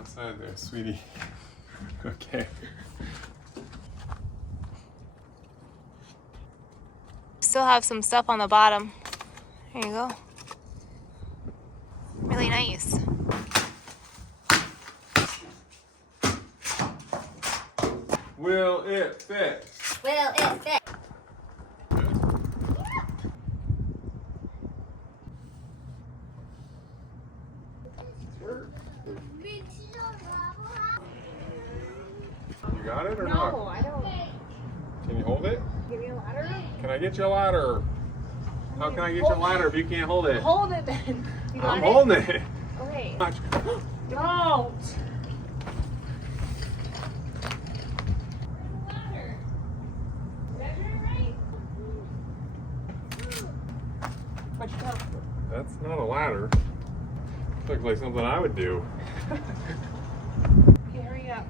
outside there, sweetie. Okay. Still have some stuff on the bottom. There you go. Really nice. Will it fit? Will it fit? You got it or No, not? I don't. Can you hold it? Give me a ladder? Can I get you a ladder? How can I get you a ladder if you can't hold it? Hold it then. You got I'm it? holding it. Okay. Watch. Don't. That's not a ladder. Looks like something I would do. Okay, hurry up.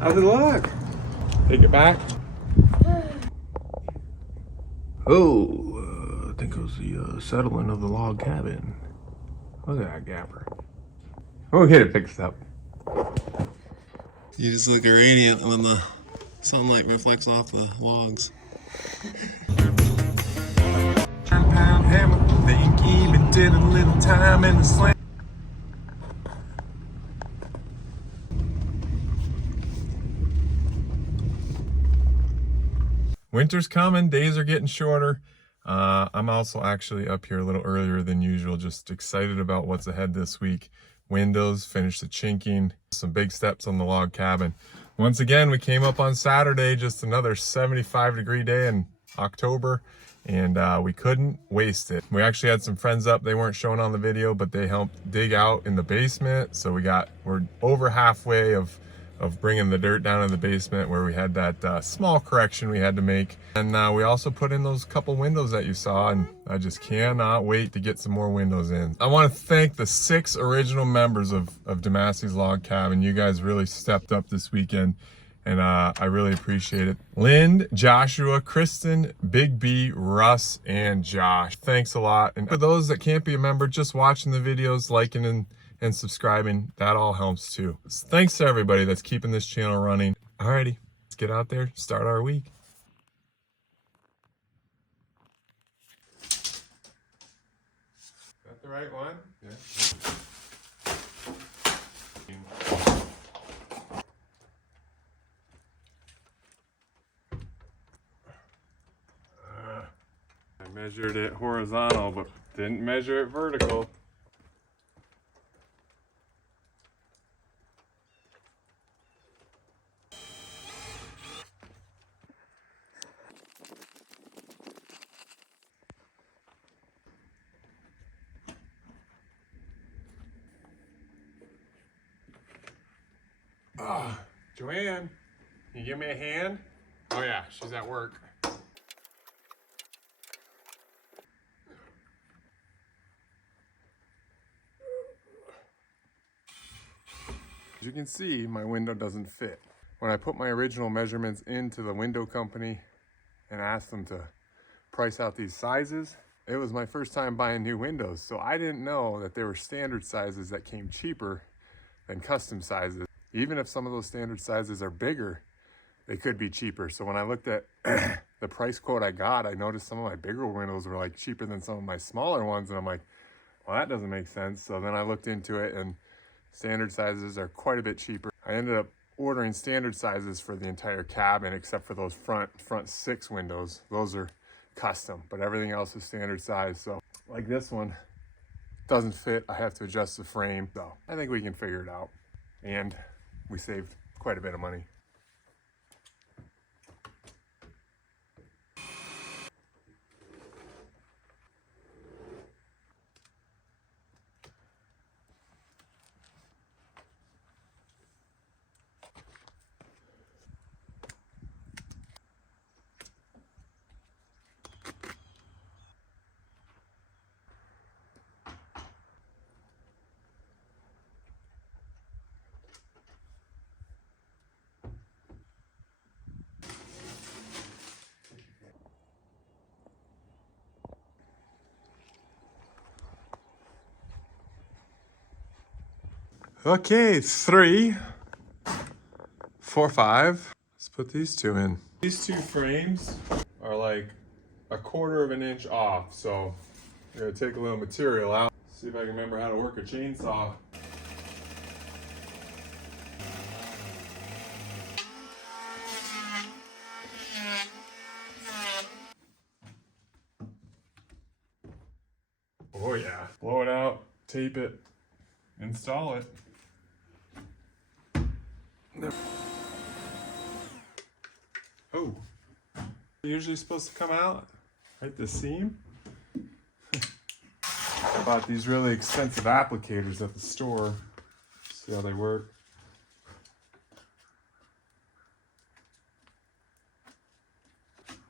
How's it look? Take it back. Oh, I think it was the settling of the log cabin. Look at that gapper. We'll get it fixed up. You just look radiant when the sunlight reflects off the logs. Pound hammer, think even did a little time in the slam. Winter's coming, days are getting shorter. I'm also actually up here a little earlier than usual, just excited about what's ahead this week. Windows, finished the chinking, some big steps on the log cabin. Once again, we came up on Saturday, just another 75-degree day in October, and we couldn't waste it. We actually had some friends up, they weren't shown on the video, but they helped dig out in the basement, so we're over halfway of bringing the dirt down in the basement where we had that small correction we had to make. And we also put in those couple windows that you saw, and I just cannot wait to get some more windows in. I want to thank the 6 original members of Damassi's Log Cabin. You guys really stepped up this weekend, and I really appreciate it. Lynn, Joshua, Kristen, Big B, Russ, and Josh. Thanks a lot. And for those that can't be a member, just watching the videos, liking and subscribing, that all helps too. So thanks to everybody that's keeping this channel running. Alrighty, let's get out there, start our week. Is that the right one? Yeah. I measured it horizontal, but didn't measure it vertical. Joanne, can you give me a hand? Oh yeah, she's at work. As you can see, my window doesn't fit. When I put my original measurements into the window company and asked them to price out these sizes, it was my first time buying new windows, so I didn't know that there were standard sizes that came cheaper than custom sizes. Even if some of those standard sizes are bigger, they could be cheaper. So when I looked at the price quote I got, I noticed some of my bigger windows were like cheaper than some of my smaller ones, and I'm like, well, that doesn't make sense. So then I looked into it, and standard sizes are quite a bit cheaper. I ended up ordering standard sizes for the entire cabin except for those front 6 windows. Those are custom, but everything else is standard size. So like this one doesn't fit, I have to adjust the frame. So I think we can figure it out, and we saved quite a bit of money. Okay, 3, 4, 5. Let's put these two in. These two frames are like 1/4 of an inch off, so I'm gonna take a little material out. See if I can remember how to work a chainsaw. Oh yeah. Blow it out, tape it, install it. Oh. Usually supposed to come out right the seam. I bought these really expensive applicators at the store. See how they work.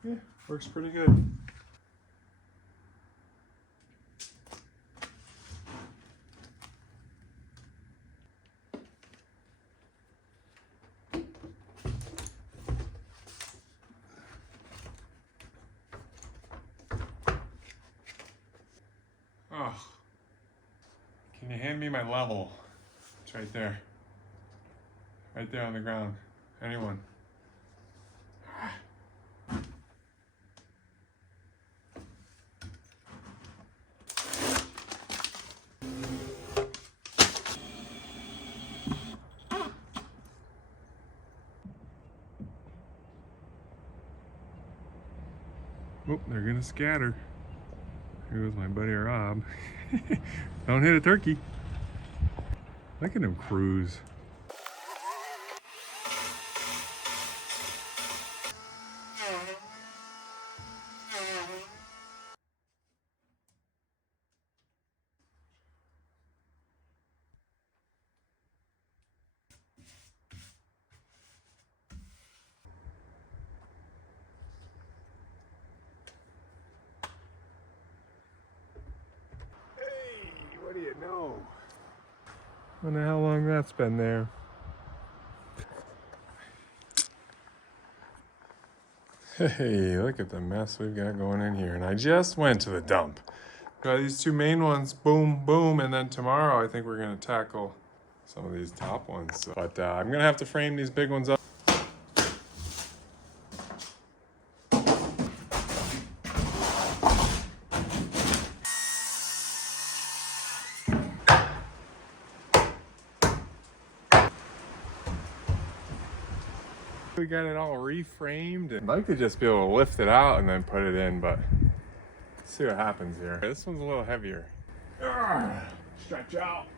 Yeah, works pretty good. Oh, can you hand me my level? It's right there. Right there on the ground. Anyone? Oh, they're gonna scatter. Here goes my buddy Rob. Don't hit a turkey. Look at him cruise. What do you know? Wonder how long that's been there. Hey, look at the mess we've got going in here. And I just went to the dump. Got these two main ones, boom, boom, and then tomorrow I think we're gonna tackle some of these top ones. So, but I'm gonna have to frame these big ones up. We got it all reframed. I'd like to just be able to lift it out and then put it in, but let's see what happens here. This one's a little heavier. Stretch out.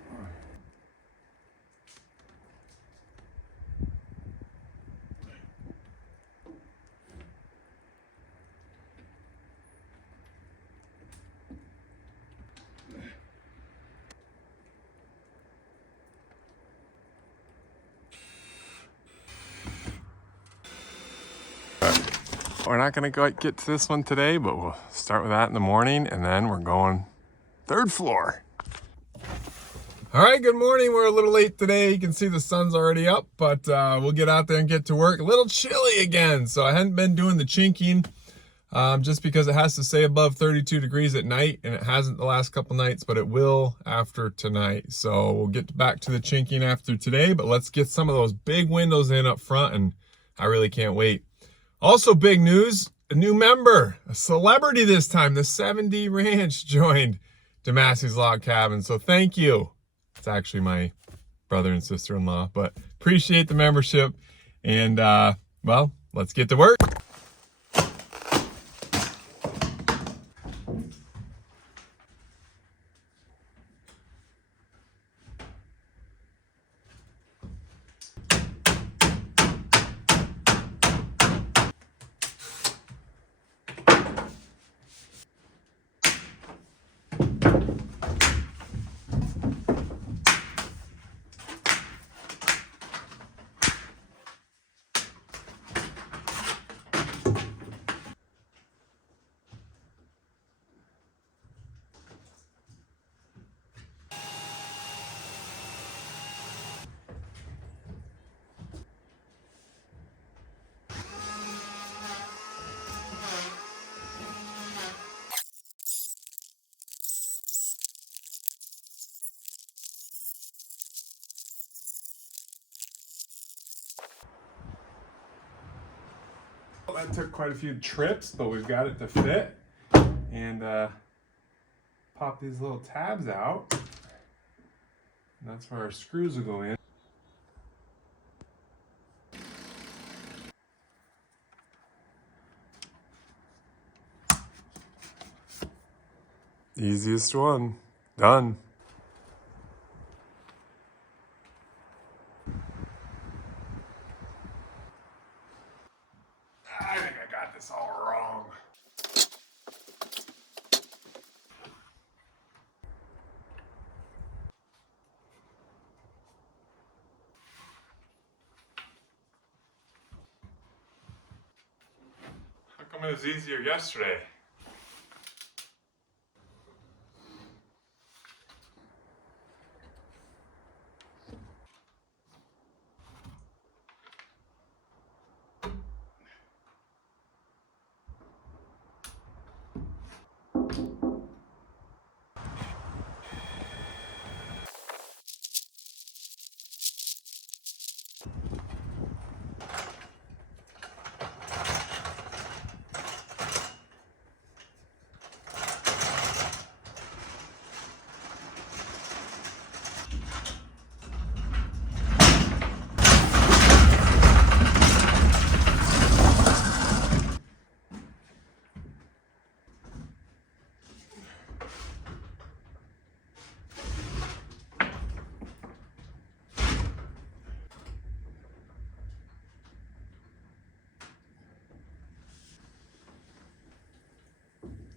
We're not gonna get to this one today, but we'll start with that in the morning, and then we're going 3rd floor. All right, good morning. We're a little late today. You can see the sun's already up, but we'll get out there and get to work. A little chilly again, so I hadn't been doing the chinking just because it has to stay above 32 degrees at night, and it hasn't the last couple nights, but it will after tonight. So we'll get back to the chinking after today, but let's get some of those big windows in up front, and I really can't wait. Also big news, a new member, a celebrity this time, the 7D Ranch joined Damassi's Log Cabin, so thank you. It's actually my brother and sister-in-law, but appreciate the membership, and well, let's get to work. that took quite a few trips, but we've got it to fit. And pop these little tabs out. And that's where our screws will go in. Easiest one. Done. I think I got this all wrong. How come it was easier yesterday?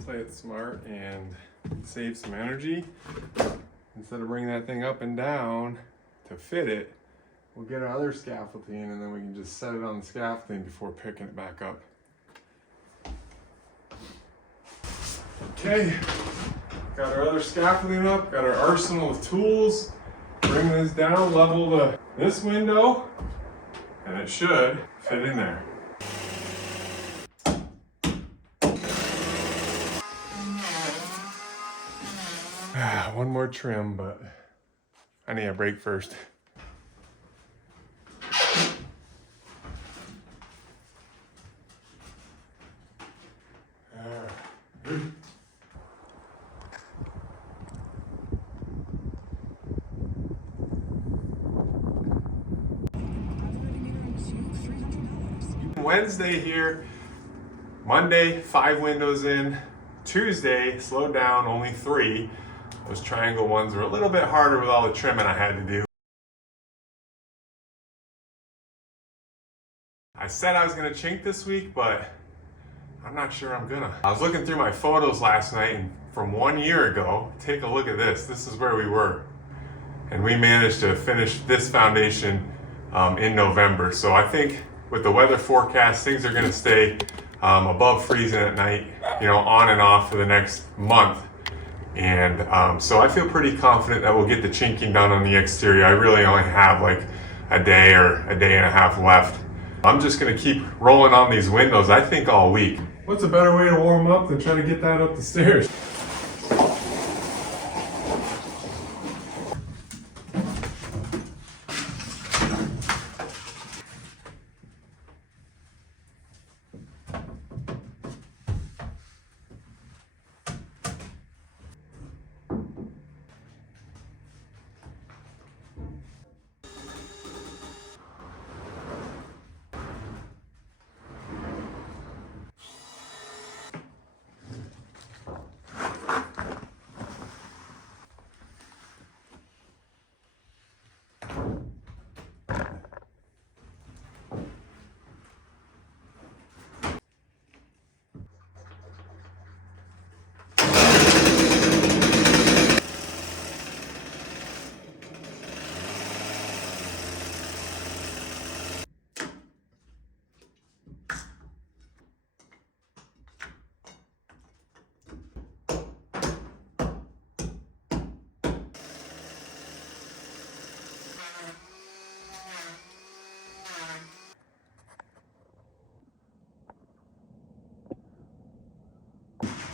Play it smart and save some energy. Instead of bringing that thing up and down to fit it, we'll get our other scaffolding and then we can just set it on the scaffolding before picking it back up. Okay, got our other scaffolding up, got our arsenal of tools. Bring this down, level this window, and it should fit in there. One more trim, but I need a break first. Wednesday here, Monday 5 windows in, Tuesday slowed down, only 3. Those triangle ones were a little bit harder with all the trimming I had to do. I said I was gonna chink this week, but I'm not sure I'm gonna. I was looking through my photos last night and from 1 year ago, take a look at this. This is where we were. And we managed to finish this foundation in November. So I think with the weather forecast, things are gonna stay above freezing at night, you know, on and off for the next month. And so I feel pretty confident that we'll get the chinking done on the exterior. I really only have like a day or a day and a half left. I'm just gonna keep rolling on these windows, I think all week. What's a better way to warm up than try to get that up the stairs?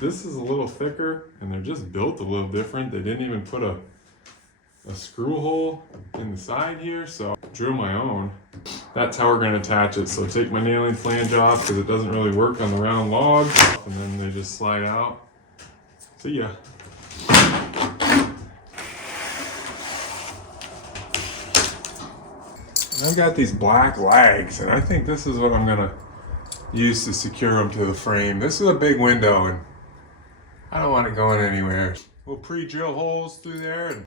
This is a little thicker and they're just built a little different. They didn't even put a screw hole in the side here, so I drew my own. That's how we're going to attach it. So take my nailing flange off because it doesn't really work on the round log. And then they just slide out. See ya. I've got these black lags, and I think this is what I'm going to use to secure them to the frame. This is a big window, and I don't want it going anywhere. We'll pre-drill holes through there.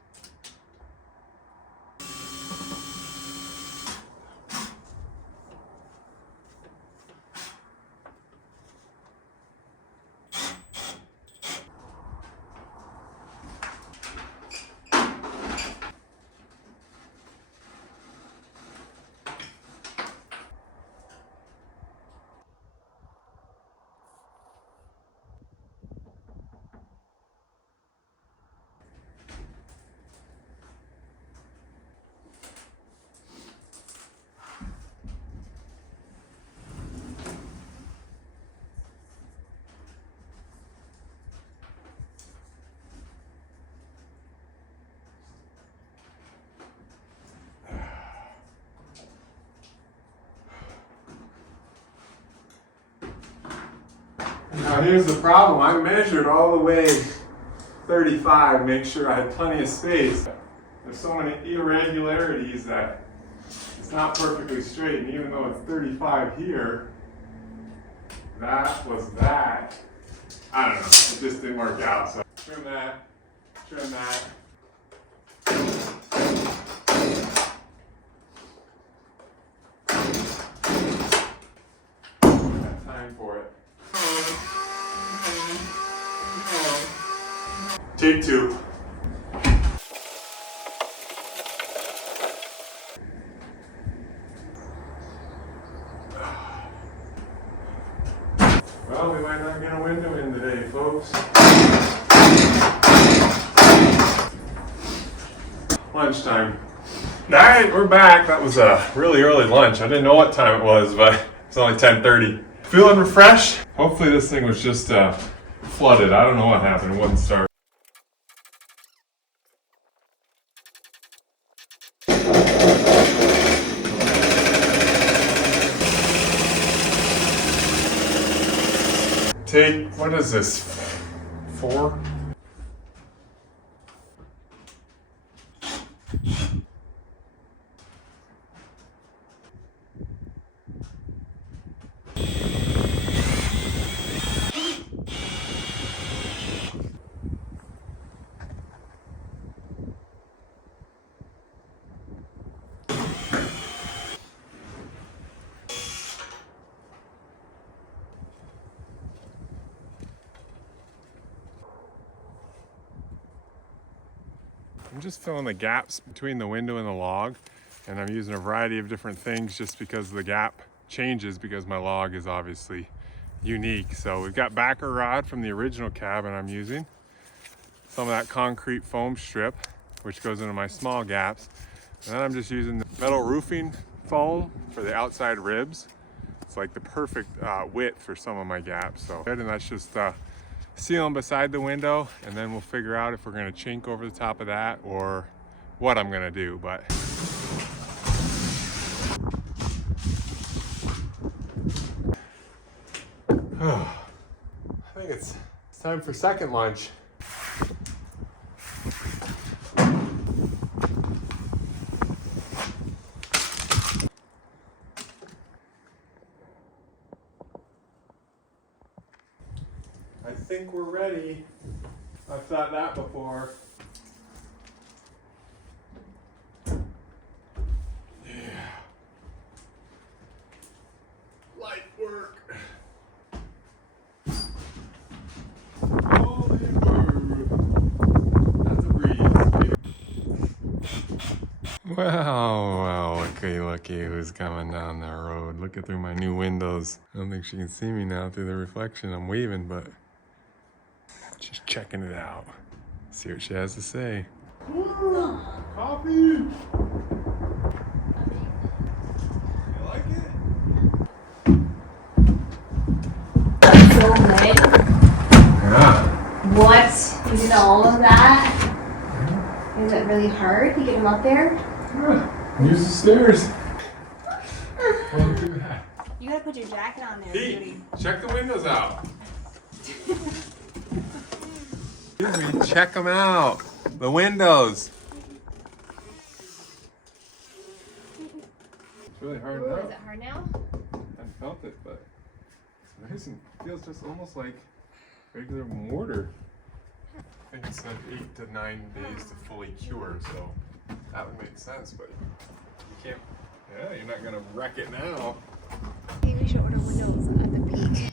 And now here's the problem. I measured all the way 35, make sure I had plenty of space. There's so many irregularities that it's not perfectly straight, and even though it's 35 here, that was that. I don't know, it just didn't work out. So trim that, trim that. Got time for it. Take two. Well, we might not get a window in today, folks. Lunchtime. Alright, we're back. That was a really early lunch. I didn't know what time it was, but it's only 10:30. Feeling refreshed? Hopefully this thing was just flooded. I don't know what happened. It wouldn't start. Take, what is this, 4? I'm just filling the gaps between the window and the log, and I'm using a variety of different things just because the gap changes because my log is obviously unique. So we've got backer rod from the original cabin I'm using, some of that concrete foam strip which goes into my small gaps, and then I'm just using the metal roofing foam for the outside ribs. It's like the perfect width for some of my gaps. So, and that's just sealing beside the window, and then we'll figure out if we're going to chink over the top of that or what I'm going to do. But I think it's time for second lunch. I think we're ready. I've thought that before. Yeah. Light work. Holy bird. That's a breeze. Well, looky who's coming down the road. Looking through my new windows. I don't think she can see me now through the reflection. I'm waving, but she's checking it out. See what she has to say. Ooh, coffee! You like it? So good. Yeah. What? You did all of that? Is it really hard to get him up there? Yeah. Use the stairs. Don't do that. You gotta put your jacket on there, Pete, Judy. check the windows out. Excuse me, check them out. The windows. It's really hard now. Is it hard now? I haven't felt it, but it's amazing. It feels just almost like regular mortar. I think it said 8 to 9 days to fully cure, so that would make sense, but you can't, yeah, you're not gonna wreck it now. Maybe we should order windows at the peak.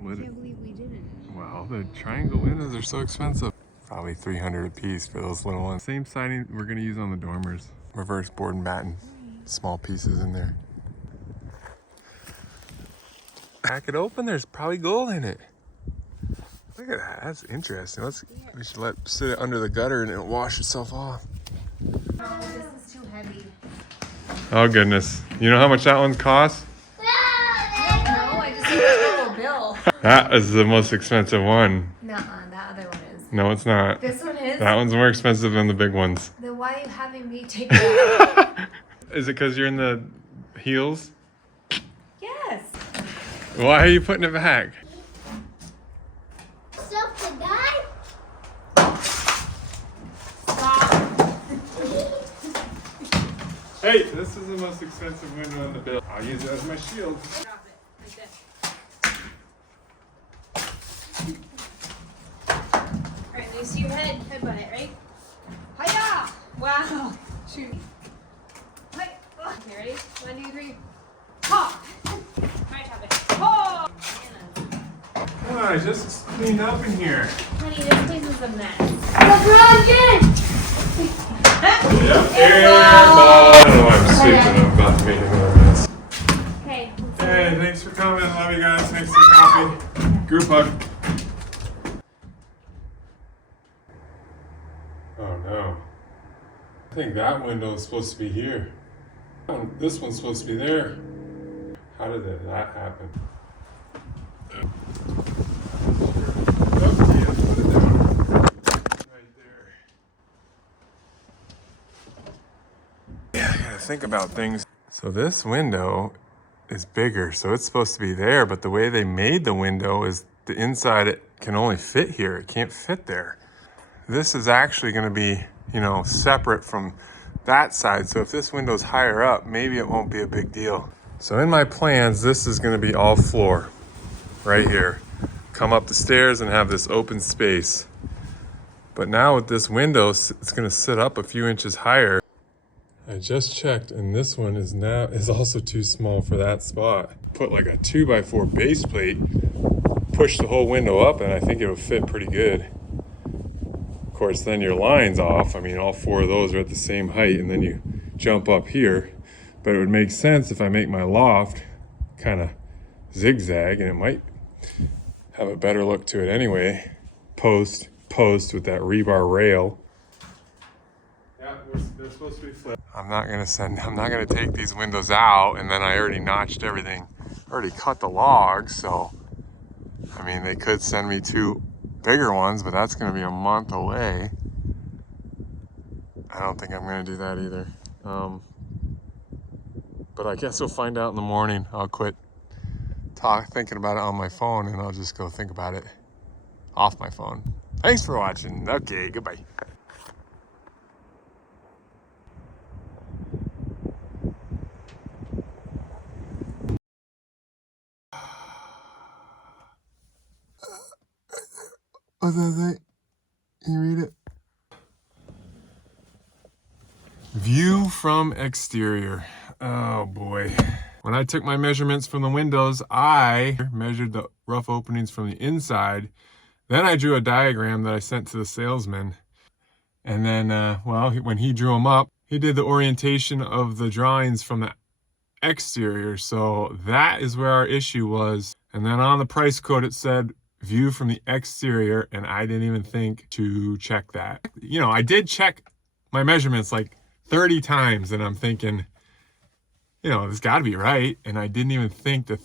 What? I can't believe we didn't. Wow, the triangle windows are so expensive. Probably $300 a piece for those little ones. Same siding we're gonna use on the dormers. Reverse board and batten, small pieces in there. Crack it open, there's probably gold in it. Look at that, that's interesting. We should sit it under the gutter and it'll wash itself off. Oh, this is too heavy. Oh goodness. You know how much that one's cost? No, I just need a total bill. That is the most expensive one. Nuh-uh, that other one is. No, it's not. This one is? That one's more expensive than the big ones. Then why are you having me take that? Is it because you're in the heels? Yes. Why are you putting it back? Stop the guy. Stop. Hey, this is the most expensive window in the bill. I'll use it as my shield. Drop it, like this. Alright, you see your headbutt it, right? Hiya! Wow. Shoot. Hi. Okay, ready? 1, 2, 3. Ha! Alright, drop it. Oh! Come on, I just cleaned up in here. Honey, this place is a mess. LeBron James. Yep. Airball. I don't know why I'm sleeping. I'm about to make another mess. Okay. Hey, thanks for coming. Love you guys. Thanks for the coffee. Group hug. Oh no. I think that window is supposed to be here. This one's supposed to be there. How did that happen? Okay, let's put it down. Right there. Yeah, I gotta think about things. So this window is bigger, so it's supposed to be there, but the way they made the window is the inside, it can only fit here. It can't fit there. This is actually gonna be, you know, separate from that side. So if this window's higher up, maybe it won't be a big deal. So in my plans, this is gonna be all floor right here. Come up the stairs and have this open space. But now with this window, it's gonna sit up a few inches higher. I just checked, and this one is also too small for that spot. Put like a 2x4 base plate, push the whole window up, and I think it would fit pretty good. Of course, then your line's off. I mean, all 4 of those are at the same height, and then you jump up here. But it would make sense if I make my loft kind of zigzag, and it might have a better look to it anyway. Post with that rebar rail. Yeah, they're supposed to be flipped. I'm not gonna take these windows out, and then I already notched everything, already cut the logs, so I mean, they could send me 2 bigger ones, but that's gonna be a month away. I don't think I'm gonna do that either. But I guess we'll find out in the morning. I'll quit thinking about it on my phone, and I'll just go think about it off my phone. Thanks for watching. Okay, goodbye. What's that say? Can you read it? View from exterior. Oh boy. When I took my measurements from the windows, I measured the rough openings from the inside. Then I drew a diagram that I sent to the salesman. And then, well, when he drew them up, he did the orientation of the drawings from the exterior. So that is where our issue was. And then on the price quote, it said view from the exterior, and I didn't even think to check that. You know, I did check my measurements like 30 times, and I'm thinking, you know, it's got to be right. And I didn't even think that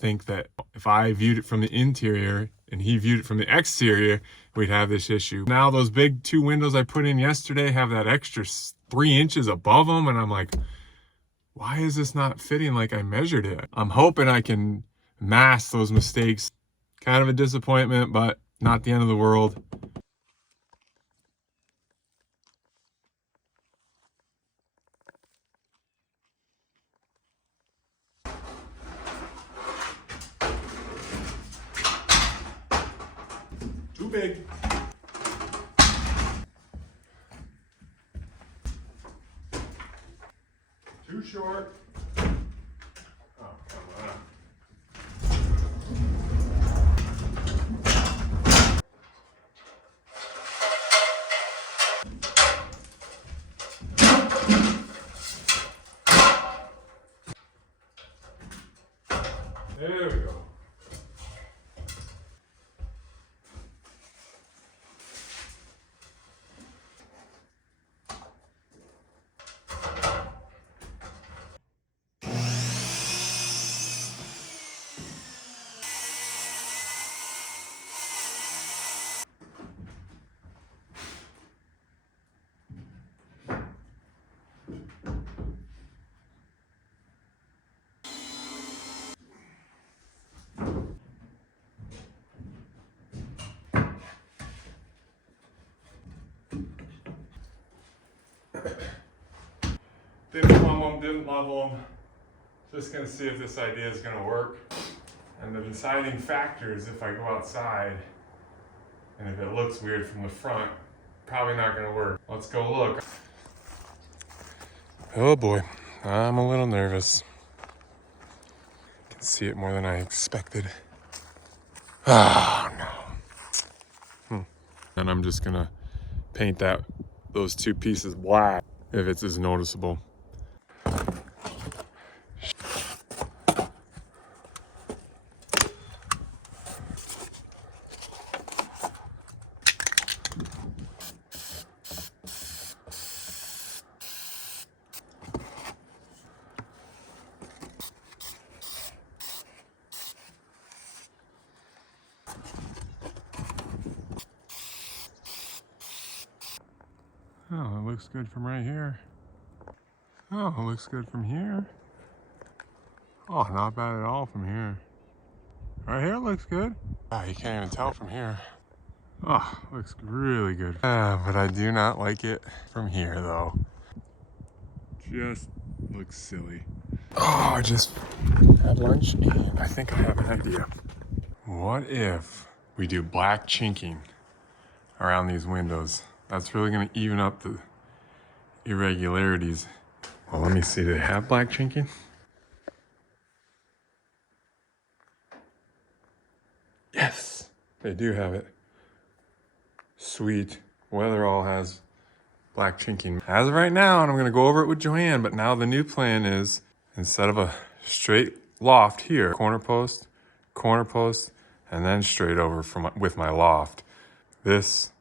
if I viewed it from the interior and he viewed it from the exterior, we'd have this issue. Now those big 2 windows I put in yesterday have that extra 3 inches above them, and I'm like, why is this not fitting like I measured it? I'm hoping I can mask those mistakes. Kind of a disappointment, but not the end of the world. Too big. Too short. Oh, come on. There we go. Didn't plumb them, didn't level them. Just gonna see if this idea is gonna work. And the deciding factor is if I go outside and if it looks weird from the front, probably not gonna work. Let's go look. Oh boy, I'm a little nervous. I can see it more than I expected. Oh no. And I'm just gonna paint those two pieces black if it's as noticeable. Oh, it looks good from right here. Oh, it looks good from here. Oh, not bad at all from here. Right here looks good. Ah, you can't even tell from here. Oh, looks really good. But I do not like it from here though. Just looks silly. Oh, I just had lunch and I think I have an idea. What if we do black chinking around these windows? That's really gonna even up the irregularities. Well, let me see, do they have black chinking? Yes, they do have it. Sweet. Weatherall has black chinking. As of right now, and I'm gonna go over it with Joanne, but now the new plan is instead of a straight loft here, corner post, and then straight over with my loft. This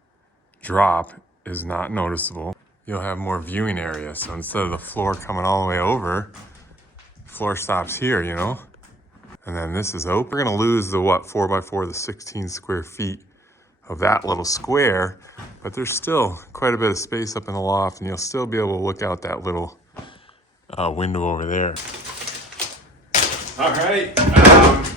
drop is not noticeable. You'll have more viewing area. So instead of the floor coming all the way over, the floor stops here, you know? And then this is open. We're gonna lose the 4x4, the 16 square feet of that little square, but there's still quite a bit of space up in the loft and you'll still be able to look out that little window over there. All right,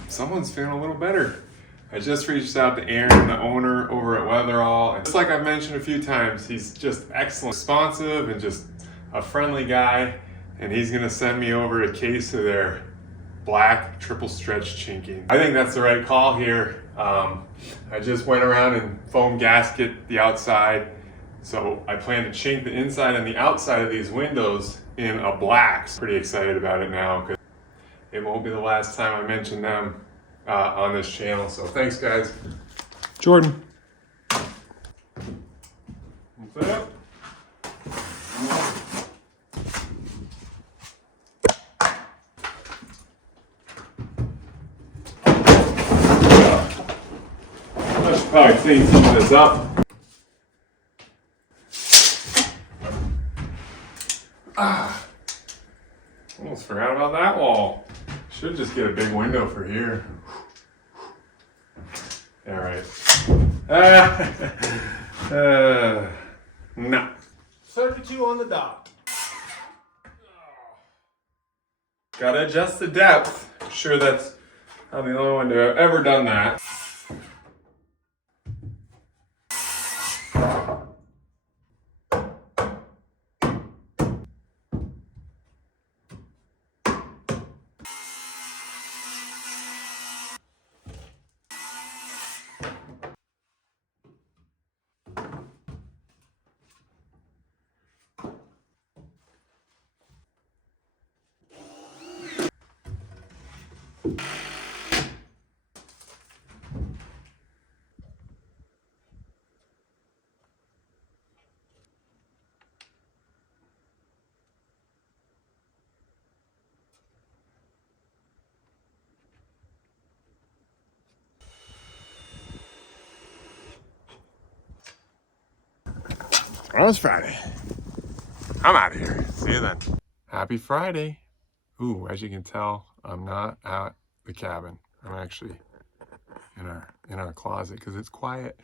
someone's feeling a little better. I just reached out to Aaron, the owner over at Weatherall. And just like I've mentioned a few times, he's just excellent, responsive, and just a friendly guy. And he's gonna send me over a case of their black triple stretch chinking. I think that's the right call here. I just went around and foam gasket the outside. So I plan to chink the inside and the outside of these windows in a black. Pretty excited about it now because it won't be the last time I mention them on this channel. So thanks guys. Jordan. What's up? I should probably clean some of this up. Almost forgot about that wall. Should just get a big window for here. All right. No. 32 on the dot. Gotta adjust the depth. Sure, that's I'm the only one to have ever done that. Well, it's Friday. I'm out of here. See you then. Happy Friday. Ooh, as you can tell, I'm not at the cabin. I'm actually in our closet because it's quiet.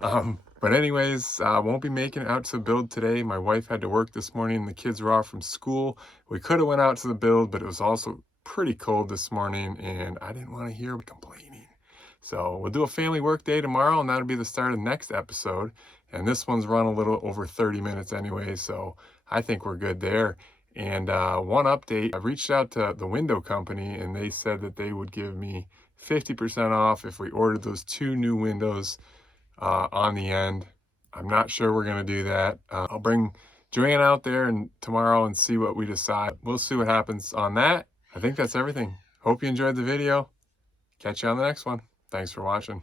But anyways, won't be making it out to the build today. My wife had to work this morning. The kids were off from school. We could have went out to the build, but it was also pretty cold this morning, and I didn't want to hear complaining. So we'll do a family work day tomorrow, and that'll be the start of the next episode. And this one's run a little over 30 minutes anyway, so I think we're good there. And one update, I reached out to the window company, and they said that they would give me 50% off if we ordered those 2 new windows on the end. I'm not sure we're going to do that. I'll bring Joanne out there and tomorrow and see what we decide. We'll see what happens on that. I think that's everything. Hope you enjoyed the video. Catch you on the next one. Thanks for watching.